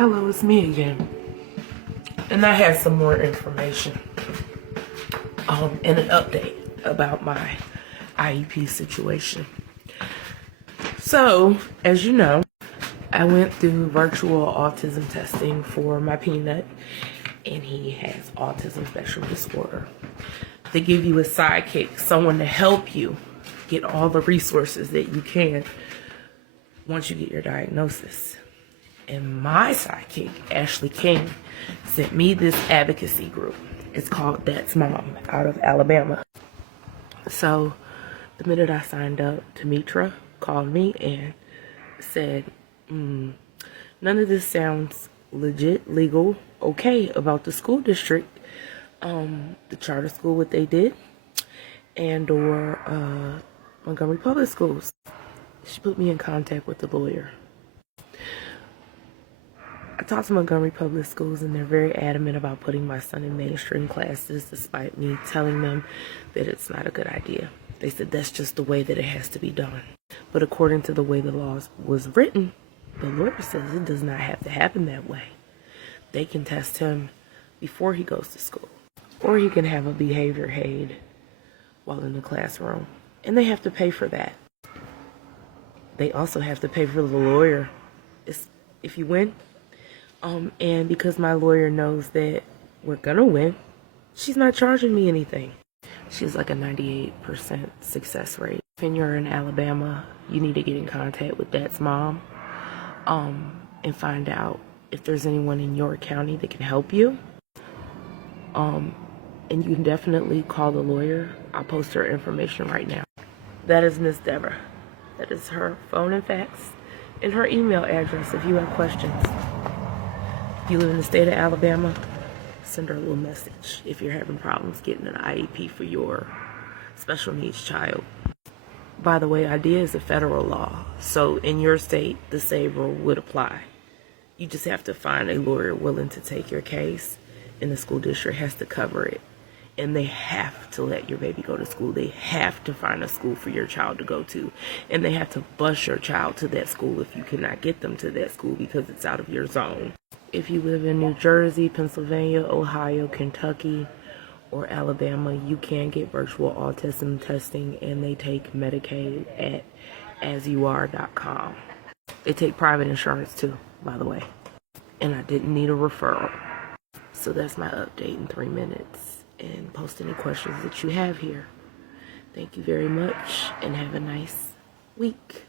Hello, it's me again. And I have some more information and an update about my IEP situation. So, as you know, I went through virtual autism testing for my peanut, and he has autism spectrum disorder. They give you a sidekick, someone to help you get all the resources that you can once you get your diagnosis. And my sidekick, Ashley King, sent me this advocacy group. It's called That's Mom, out of Alabama. So the minute I signed up, Demetra called me and said, none of this sounds legit, legal, okay about the school district, the charter school, what they did, and or Montgomery Public Schools. She put me in contact with the lawyer. I talked to Montgomery Public Schools, and they're very adamant about putting my son in mainstream classes, despite me telling them that it's not a good idea. They said that's just the way that it has to be done. But according to the way the law was written, the lawyer says it does not have to happen that way. They can test him before he goes to school, or he can have a behavior aid while in the classroom, and they have to pay for that. They also have to pay for the lawyer if you win. And because my lawyer knows that we're gonna win, she's not charging me anything. She's like a 98% success rate. If you're in Alabama, you need to get in contact with That's Mom, and find out if there's anyone in your county that can help you. And you can definitely call the lawyer. I'll post her information right now. That is Miss Deborah. That is her phone and fax and her email address if you have questions. If you live in the state of Alabama, send her a little message if you're having problems getting an IEP for your special needs child. By the way, IDEA is a federal law, so in your state, the SAVE rule would apply. You just have to find a lawyer willing to take your case, and the school district has to cover it. And they have to let your baby go to school. They have to find a school for your child to go to. And they have to bus your child to that school if you cannot get them to that school because it's out of your zone. If you live in New Jersey, Pennsylvania, Ohio, Kentucky, or Alabama, you can get virtual autism testing, and they take Medicaid at asyouare.com. They take private insurance too, by the way. And I didn't need a referral. So that's my update in 3 minutes. And post any questions that you have here. Thank you very much, and have a nice week.